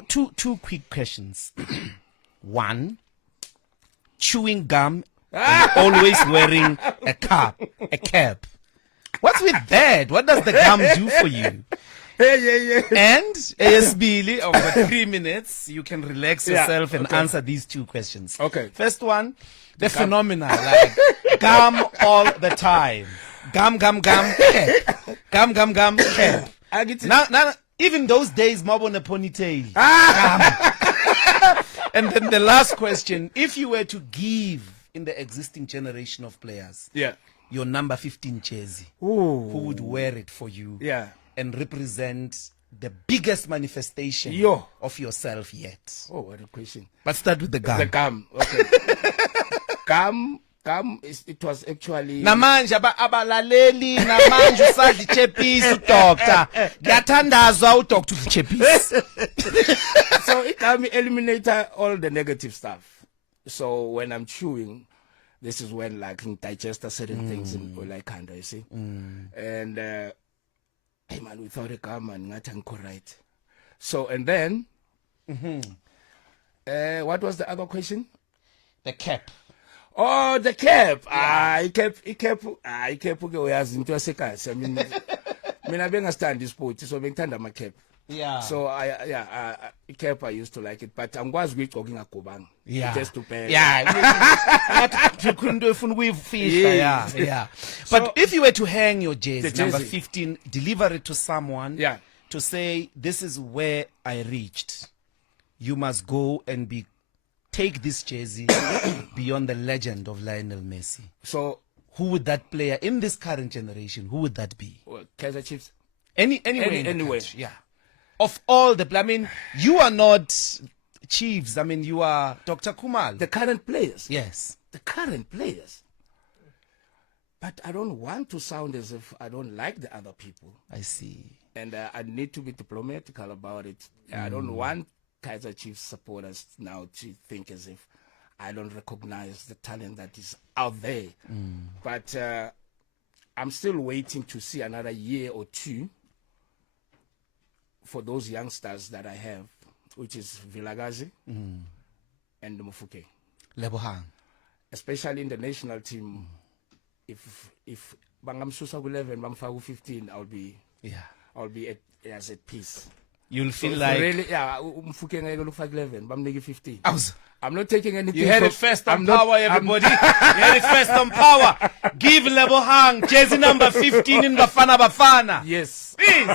two quick questions. One, chewing gum and always wearing a cap. What's with that? What does the gum do for you? Yeah. And ASBili, over 3 minutes, you can relax yourself and answer these two questions. Okay. First one, the phenomena, like gum all the time. Gum, cap. Gum, cap. Now, even those days, Mabon a ponytail. Gum. And then the last question, if you were to give in the existing generation of players, your number 15 jersey, who would wear it for you? Yeah. And represent the biggest manifestation of yourself yet? Oh, what a question. But start with the gum. The gum, okay. Gum, it was actually... Namanje abalaleli, namanje usadli chepisi doctor. Ngiyathandazwa udoctor chepisi. So gum eliminates all the negative stuff. So when I'm chewing, this is when like digest certain things in like kind of, you see. And hey man, without a gum and not right. So and then what was the other question? The cap. Oh, the cap. I kept uyazi into yasekhaya. I mean, mina bengastand sport, so bengithanda ama cap. Yeah. So cap I used to like it, but angikwazi ukuyigcoka ingagobanga. Yeah. Just to pay. Yeah. You couldn't do it with fish. Yeah. But so, if you were to hang your jersey, number 15, deliver it to someone to say, this is where I reached. You must go and take this jersey beyond the legend of Lionel Messi. So who would that player in this current generation, who would that be? Kaizer Chiefs? Anyway. Yeah. Of all the, I mean, you are not Chiefs. I mean, you are Dr. Kumal. The current players. Yes. The current players. But I don't want to sound as if I don't like the other people. I see. And I need to be diplomatical about it. I don't want Kaizer Chiefs supporters now to think as if I don't recognize the talent that is out there. But I'm still waiting to see another year or two for those youngsters that I have, which is Vilakazi and Mofokeng. Lebohang. Especially in the national team, if bangamsusa 11, bamfaku 15, I'll be at peace. You'll feel like really, Mofokeng I look like 11, bamniki 15. I'm not taking anything. You heard it first on Power, everybody. You heard it first on Power. Give Lebohang jersey number 15 in Bafana Bafana. Yes. Please.